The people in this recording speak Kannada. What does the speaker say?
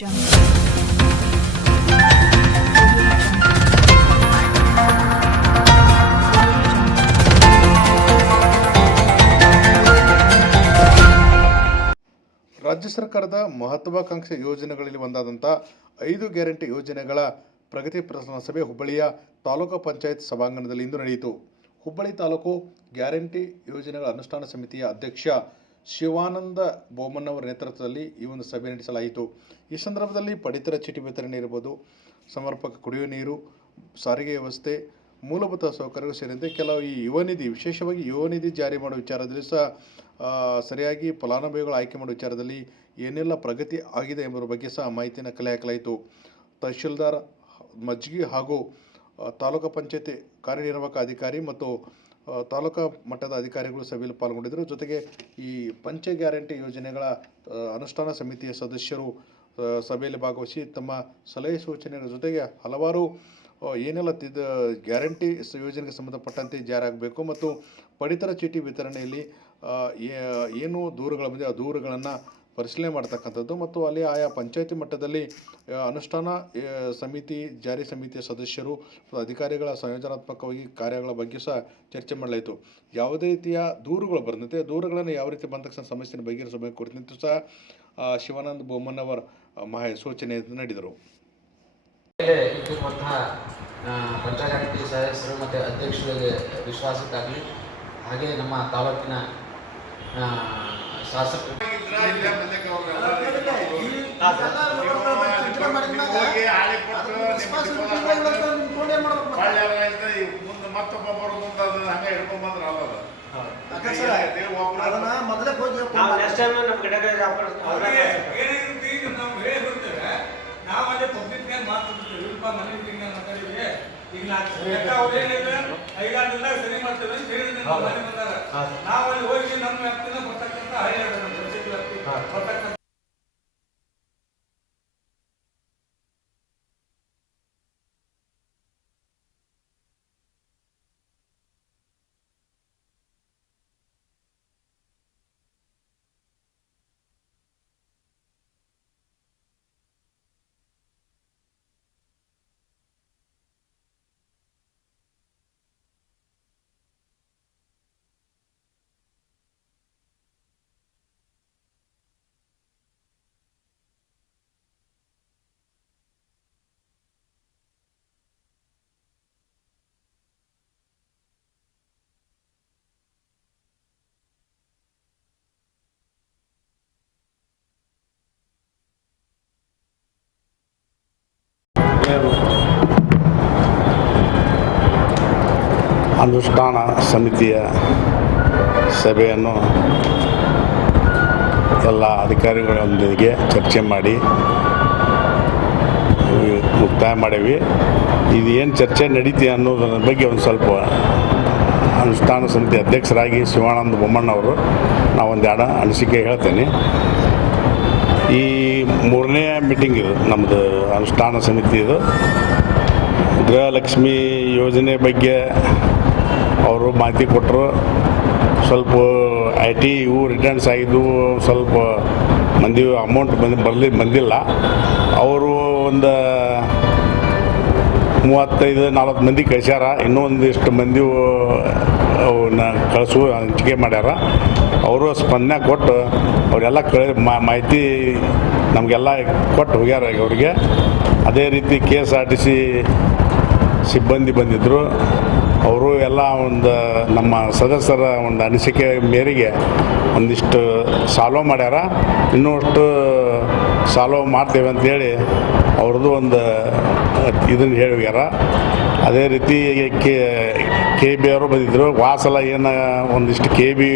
ರಾಜ್ಯ ಸರ್ಕಾರದ ಮಹತ್ವಾಕಾಂಕ್ಷೆ ಯೋಜನೆಗಳಲ್ಲಿ ಒಂದಾದಂಥ ಐದು ಗ್ಯಾರಂಟಿ ಯೋಜನೆಗಳ ಪ್ರಗತಿ ಪ್ರಸರಣ ಸಭೆ ಹುಬ್ಬಳ್ಳಿಯ ತಾಲೂಕು ಪಂಚಾಯತ್ ಸಭಾಂಗಣದಲ್ಲಿ ಇಂದು ನಡೆಯಿತು. ಹುಬ್ಬಳ್ಳಿ ತಾಲೂಕು ಗ್ಯಾರಂಟಿ ಯೋಜನೆಗಳ ಅನುಷ್ಠಾನ ಸಮಿತಿಯ ಅಧ್ಯಕ್ಷ ಶಿವಾನಂದ ಬೋಮನ್ನವರ ನೇತೃತ್ವದಲ್ಲಿ ಈ ಒಂದು ಸಭೆ ನಡೆಸಲಾಯಿತು. ಈ ಸಂದರ್ಭದಲ್ಲಿ ಪಡಿತರ ಚೀಟಿ ವಿತರಣೆ ಇರ್ಬೋದು, ಸಮರ್ಪಕ ಕುಡಿಯುವ ನೀರು, ಸಾರಿಗೆ ವ್ಯವಸ್ಥೆ, ಮೂಲಭೂತ ಸೌಕರ್ಯಗಳು ಸೇರಿದಂತೆ ಕೆಲವು ಈ ಯುವ ನಿಧಿ, ವಿಶೇಷವಾಗಿ ಯುವ ನಿಧಿ ಜಾರಿ ಮಾಡುವ ವಿಚಾರದಲ್ಲಿ ಸಹ ಸರಿಯಾಗಿ ಫಲಾನುಭವಿಗಳು ಆಯ್ಕೆ ಮಾಡುವ ವಿಚಾರದಲ್ಲಿ ಏನೆಲ್ಲ ಪ್ರಗತಿ ಆಗಿದೆ ಎಂಬುದರ ಬಗ್ಗೆ ಸಹ ಮಾಹಿತಿಯನ್ನು ಕಲೆ ಹಾಕಲಾಯಿತು. ತಹಶೀಲ್ದಾರ್ ಮಜ್ಗಿ ಹಾಗೂ ತಾಲೂಕು ಪಂಚಾಯತಿ ಕಾರ್ಯನಿರ್ವಾಹಕ ಅಧಿಕಾರಿ ಮತ್ತು ತಾಲೂಕಾ ಮಟ್ಟದ ಅಧಿಕಾರಿಗಳು ಸಭೆಯಲ್ಲಿ ಪಾಲ್ಗೊಂಡಿದ್ದರು. ಜೊತೆಗೆ ಈ ಪಂಚ ಗ್ಯಾರಂಟಿ ಯೋಜನೆಗಳ ಅನುಷ್ಠಾನ ಸಮಿತಿಯ ಸದಸ್ಯರು ಸಭೆಯಲ್ಲಿ ಭಾಗವಹಿಸಿ ತಮ್ಮ ಸಲಹೆ ಸೂಚನೆಗಳ ಜೊತೆಗೆ ಹಲವಾರು ಏನೆಲ್ಲ ತಿದ್ದ ಗ್ಯಾರಂಟಿ ಯೋಜನೆಗೆ ಸಂಬಂಧಪಟ್ಟಂತೆ ಜಾರಿ ಆಗಬೇಕು ಮತ್ತು ಪಡಿತರ ಚೀಟಿ ವಿತರಣೆಯಲ್ಲಿ ಏನು ದೂರುಗಳ ಬಂದಿದೆ ಆ ದೂರುಗಳನ್ನು ಪರಿಶೀಲನೆ ಮಾಡ್ತಕ್ಕಂಥದ್ದು ಮತ್ತು ಅಲ್ಲಿ ಆಯಾ ಪಂಚಾಯತಿ ಮಟ್ಟದಲ್ಲಿ ಅನುಷ್ಠಾನ ಸಮಿತಿ, ಜಾರಿ ಸಮಿತಿಯ ಸದಸ್ಯರು ಅಧಿಕಾರಿಗಳ ಸಂಯೋಜನಾತ್ಮಕವಾಗಿ ಕಾರ್ಯಗಳ ಬಗ್ಗೆ ಸಹ ಚರ್ಚೆ ಮಾಡಲಾಯಿತು. ಯಾವುದೇ ರೀತಿಯ ದೂರುಗಳು ಬಂದಂತೆ ದೂರುಗಳನ್ನು ಯಾವ ರೀತಿ ಬಂದ ತಕ್ಷಣ ಸಮಸ್ಯೆಯನ್ನು ಬಗೆಹರಿಸಬೇಕು ಕುರಿತಂತೆ ಸಹ ಶಿವಾನಂದ ಅವರ ಮಾಹಿ ಸೂಚನೆ ನೀಡಿದರು. ಪಂಚಾಯತಿ ಸದಸ್ಯರು ಮತ್ತು ಅಧ್ಯಕ್ಷರಿಗೆ ವಿಶ್ವಾಸಕ್ಕಾಗಲಿ, ಹಾಗೆ ನಮ್ಮ ತಾಲೂಕಿನ ಶಾಸಕರು ಮುಂದೆ ಮತ್ತೊಬ್ಬ ಬರೋ ಮುಂದೆ ಅದನ್ನ ಹಂಗೆ ಹಿಡ್ಕೊಂಡ್ ಬಂದ್ರೆ ಅಲ್ಲ ಅದು. ಅದನ್ನ ಮೊದಲೇ ಹೋಗಿ ನಾವು ಅಲ್ಲೇ ಪಬ್ಲಿಕ್ ನ್ಯಾಗ ಮಾತಾಡ್ತೀವಿ ಈಗ ನಾವು ಲೆಕ್ಕ ಅವ್ರು ಏನಿದೆ ಐದಾರು ದಿನ ಸರಿ ಮಾಡ್ತೇವೆ ಅಂತ ಹೇಳಿದ್ರೆ ಬಂದಾರ. ನಾವು ಅಲ್ಲಿ ಹೋಗಿ ನಮ್ಮ ವ್ಯಕ್ತಿನ ಬರ್ತಕ್ಕಂಥ ಪರಿಸ್ಥಿತಿ ಬರ್ತಕ್ಕಂಥ ಅನುಷ್ಠಾನ ಸಮಿತಿಯ ಸಭೆಯನ್ನು ಎಲ್ಲ ಅಧಿಕಾರಿಗಳೊಂದಿಗೆ ಚರ್ಚೆ ಮಾಡಿ, ಮುಕ್ತಾಯ ಮಾಡೀವಿ ಇದು ಏನು ಚರ್ಚೆ ನಡೀತಿ ಅನ್ನೋದರ ಬಗ್ಗೆ ಒಂದು ಸ್ವಲ್ಪ ಅನುಷ್ಠಾನ ಸಮಿತಿ ಅಧ್ಯಕ್ಷರಾಗಿ ಶಿವಾನಂದ ಬೊಮ್ಮಣ್ಣವರು, ನಾವೊಂದು ಎರಡು ಅನಿಸಿಕೆ ಹೇಳ್ತೇನೆ. ಈ ಮೂರನೇ ಮೀಟಿಂಗ್ ಇದು ನಮ್ಮದು ಅನುಷ್ಠಾನ ಸಮಿತಿ ಇದು. ಗೃಹಲಕ್ಷ್ಮಿ ಯೋಜನೆ ಬಗ್ಗೆ ಅವರು ಮಾಹಿತಿ ಕೊಟ್ಟರು ಸ್ವಲ್ಪ ಐ ಟಿ ಇವು ರಿಟರ್ನ್ಸ್ ಆಗಿದ್ದು ಸ್ವಲ್ಪ ಮಂದಿ ಅಮೌಂಟ್ ಬಂದು ಬರಲಿ, ಬಂದಿಲ್ಲ. ಅವರು ಒಂದು ಮೂವತ್ತೈದು, ನಲ್ವತ್ತು ಮಂದಿ ಕಳಿಸ್ಯಾರ. ಇನ್ನೂ ಒಂದಿಷ್ಟು ಮಂದಿ ಅವನ್ನ ಕಳಿಸು, ಹಂಚಿಕೆ ಮಾಡ್ಯಾರ. ಅವರು ಸ್ಪಂದನೆ ಕೊಟ್ಟು ಅವರೆಲ್ಲ ಕಳಿ ಮಾಹಿತಿ ನಮಗೆಲ್ಲ ಕೊಟ್ಟು ಹೋಗ್ಯಾರ ಅವ್ರಿಗೆ. ಅದೇ ರೀತಿ K S R T C ಸಿಬ್ಬಂದಿ ಬಂದಿದ್ದರು ಅವರು ಎಲ್ಲ ಒಂದು ನಮ್ಮ ಸದಸ್ಯರ ಒಂದು ಅನಿಸಿಕೆ ಮೇರೆಗೆ ಒಂದಿಷ್ಟು ಸಾಲೋ ಮಾಡ್ಯಾರ. ಇನ್ನೂ ಅಷ್ಟು ಸಾಲ್ವ್ ಮಾಡ್ತೇವೆ ಅಂತೇಳಿ ಅವ್ರದ್ದು ಒಂದು ಇದನ್ನು ಹೇಳ್ಯಾರ ಅದೇ ರೀತಿ ಕೆ ಕೆ ಬಿ ಅವರು ಬಂದಿದ್ದರು ವಾಸಲ ಏನು ಒಂದಿಷ್ಟು ಕೆ ಬಿ